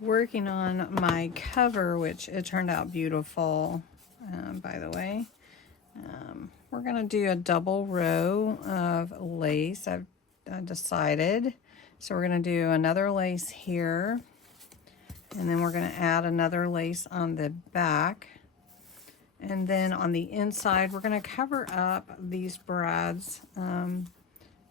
working on my cover, which it turned out beautiful, by the way. We're going to do a double row of lace. I decided. So we're going to do another lace here. And then we're going to add another lace on the back. And then on the inside, we're going to cover up these brads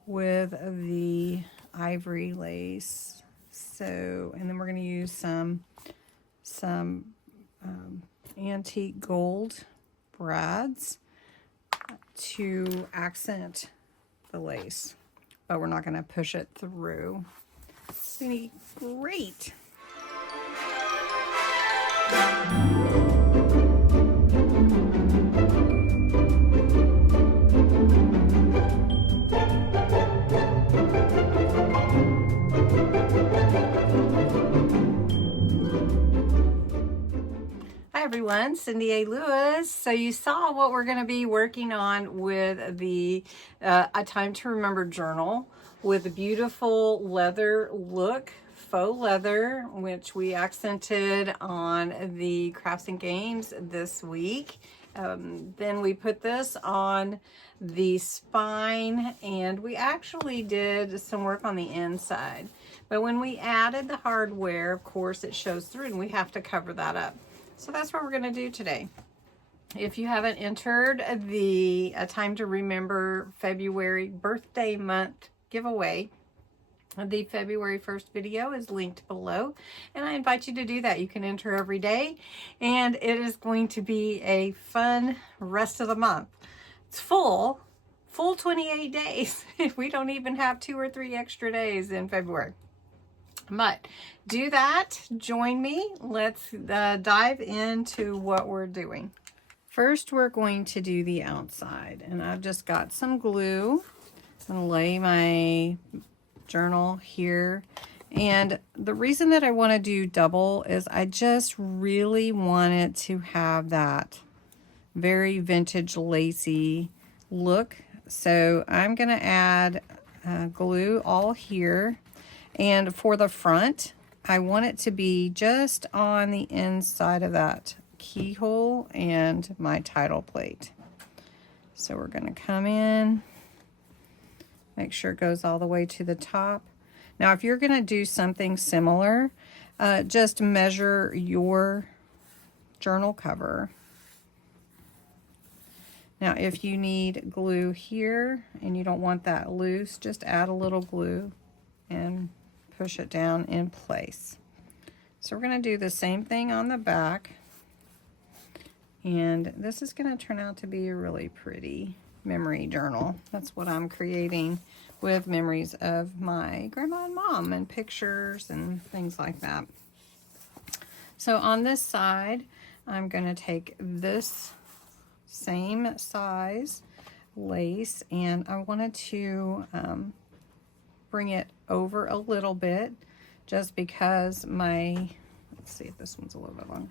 with the ivory lace. So, and then we're going to use some antique gold brads to accent the lace, but we're not going to push it through. It's going to be great. Hi everyone, Cindy A. Lewis. So you saw what we're going to be working on with the A Time to Remember journal with a beautiful leather look, faux leather, which we accented on the Crafts and Games this week. Then we put this on the spine, and we actually did some work on the inside. But when we added the hardware, of course, it shows through, and we have to cover that up. So that's what we're going to do today. If you haven't entered the A Time to Remember February birthday month giveaway, the February 1st video is linked below, and I invite you to do that. You can enter every day, and it is going to be a fun rest of the month. It's full 28 days. We don't even have 2 or 3 extra days in February. But do that, join me. Let's dive into what we're doing. First, we're going to do the outside, and I've just got some glue. I'm going to lay my journal here, and the reason that I want to do double is I just really want it to have that very vintage lacy look. So I'm going to add glue all here. And for the front, I want it to be just on the inside of that keyhole and my title plate. So we're going to come in, make sure it goes all the way to the top. Now, if you're going to do something similar, just measure your journal cover. Now, if you need glue here and you don't want that loose, just add a little glue and push it down in place. So we're going to do the same thing on the back, and this is going to turn out to be a really pretty memory journal. That's what I'm creating, with memories of my grandma and mom and pictures and things like that. So on this side, I'm going to take this same size lace, and I wanted to bring it over a little bit, just because my, let's see if this one's a little bit long,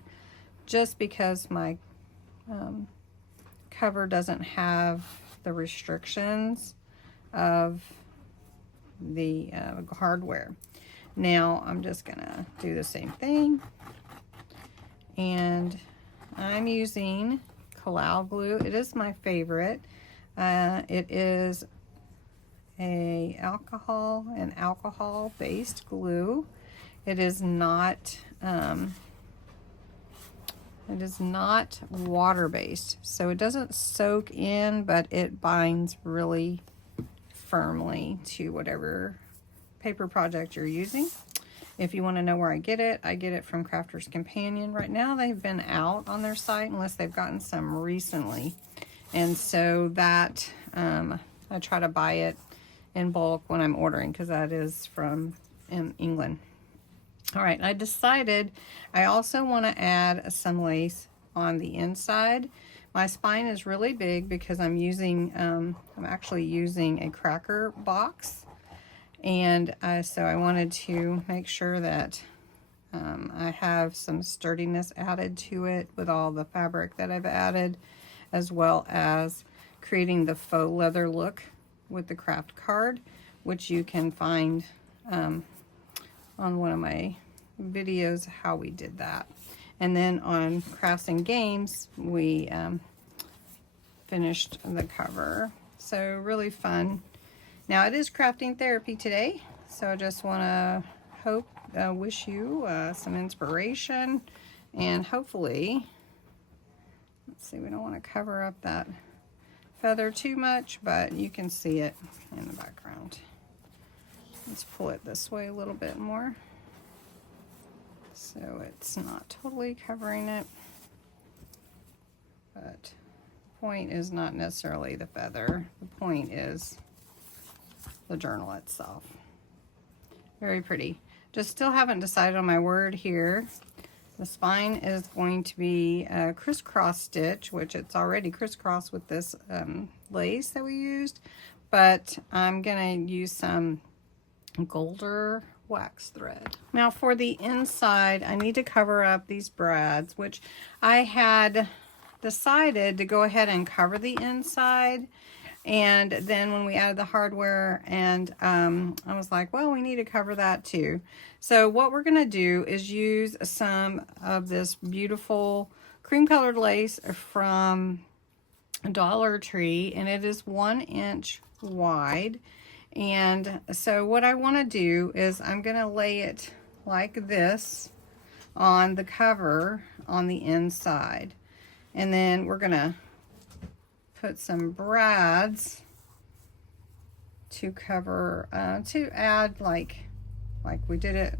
just because my cover doesn't have the restrictions of the hardware. Now I'm just gonna do the same thing, and I'm using Kalau glue. It is my favorite. It is an alcohol based glue. It is not water based, so it doesn't soak in, but it binds really firmly to whatever paper project you're using. If you want to know where I get it from Crafter's Companion. Right now they've been out on their site, unless they've gotten some recently, and so that I try to buy it in bulk when I'm ordering, because that is from England. All right, I decided I also want to add some lace on the inside. My spine is really big because I'm actually using a cracker box, and so I wanted to make sure that I have some sturdiness added to it with all the fabric that I've added, as well as creating the faux leather look with the craft card, which you can find on one of my videos how we did that. And then on Crafts and Games, we finished the cover. So really fun. Now it is crafting therapy today, so I just want to wish you some inspiration, and hopefully, let's see, we don't want to cover up that feather too much, but you can see it in the background. Let's pull it this way a little bit more so it's not totally covering it, but the point is not necessarily the feather. The point is the journal itself. Very pretty. Just still haven't decided on my word here. The spine is going to be a crisscross stitch, which it's already crisscross with this lace that we used, but I'm gonna use some golder wax thread. Now for the inside, I need to cover up these brads, which I had decided to go ahead and cover the inside, and then when we added the hardware, and I was like, well, we need to cover that too. So what we're gonna do is use some of this beautiful cream colored lace from Dollar Tree, and it is 1 inch wide. And so what I want to do is I'm going to lay it like this on the cover on the inside, and then we're going to put some brads to cover to add like we did it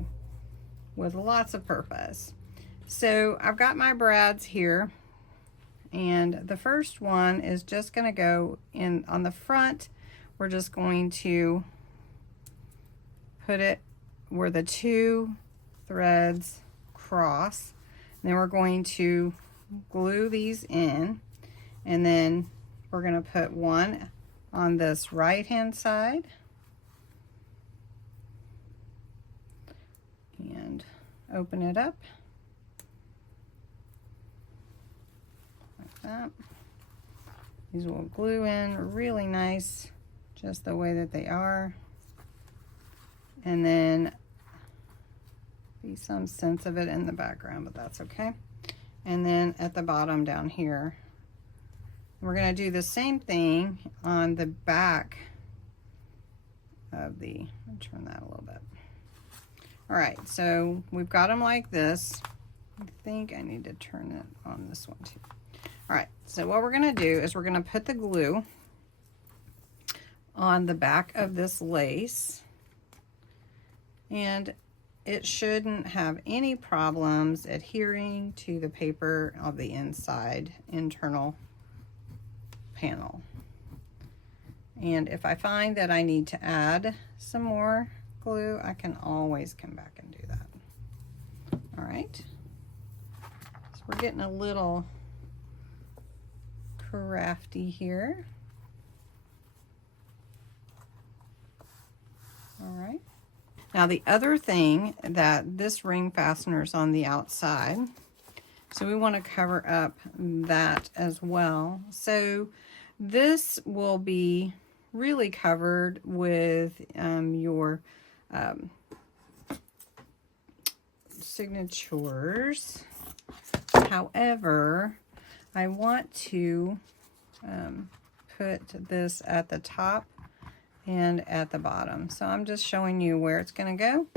with lots of purpose. So I've got my brads here, and the first one is just going to go in on the front. We're just going to put it where the 2 threads cross. And then we're going to glue these in, and then we're going to put one on this right hand side and open it up like that. These will glue in really nice, just the way that they are, and then be some sense of it in the background, but that's okay. And then at the bottom down here, we're going to do the same thing on the back of the, I'll turn that a little bit. All right, so we've got them like this. I think I need to turn it on this one too. All right, so what we're going to do is we're going to put the glue on the back of this lace, and it shouldn't have any problems adhering to the paper of the inside internal panel. And if I find that I need to add some more glue, I can always come back and do that. All right, so we're getting a little crafty here. All right. Now the other thing, that this ring fastener is on the outside, so we want to cover up that as well. So this will be really covered with your signatures. However, I want to put this at the top and at the bottom. So I'm just showing you where it's going to go,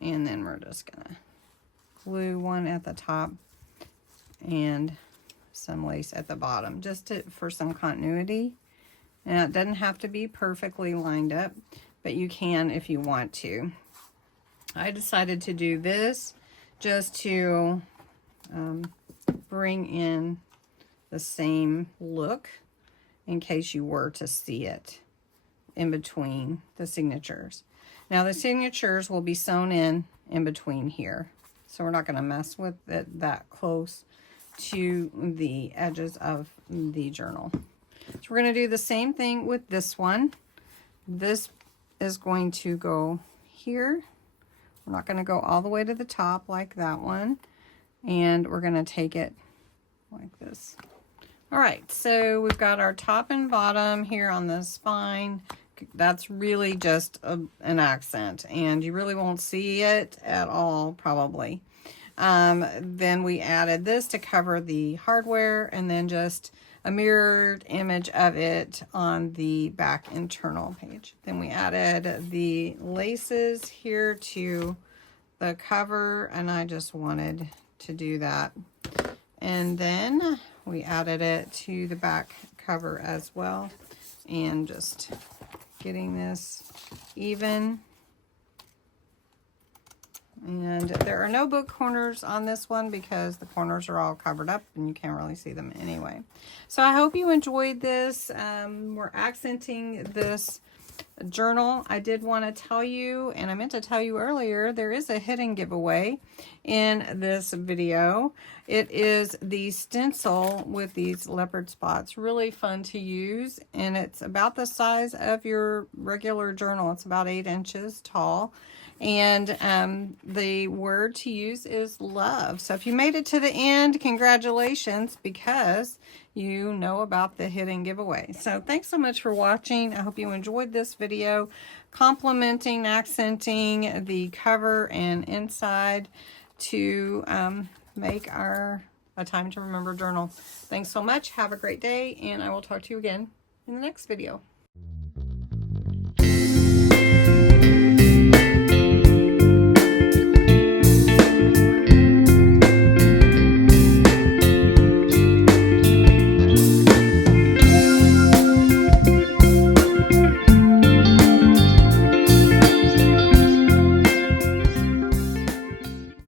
and then we're just going to glue one at the top and some lace at the bottom, just for some continuity. Now it doesn't have to be perfectly lined up, but you can if you want to. I decided to do this just to bring in the same look in case you were to see it in between the signatures. Now the signatures will be sewn in between here, so we're not going to mess with it that close to the edges of the journal. So we're going to do the same thing with this one. This is going to go here. We're not going to go all the way to the top like that one, and we're going to take it like this. All right, so we've got our top and bottom here on the spine, That's really just an accent, and you really won't see it at all, probably. Then we added this to cover the hardware, and then just a mirrored image of it on the back internal page. Then we added the laces here to the cover, and I just wanted to do that. And then we added it to the back cover as well, and just getting this even. And there are no book corners on this one because the corners are all covered up and you can't really see them anyway. So I hope you enjoyed this. We're accenting this journal. I did want to tell you, and I meant to tell you earlier, there is a hidden giveaway in this video. It is the stencil with these leopard spots. Really fun to use, and it's about the size of your regular journal. It's about 8 inches tall. And the word to use is love. So if you made it to the end, congratulations, because you know about the hidden giveaway. So thanks so much for watching. I hope you enjoyed this video, complementing, accenting the cover and inside to make our A Time to Remember journal. Thanks so much. Have a great day, and I will talk to you again in the next video.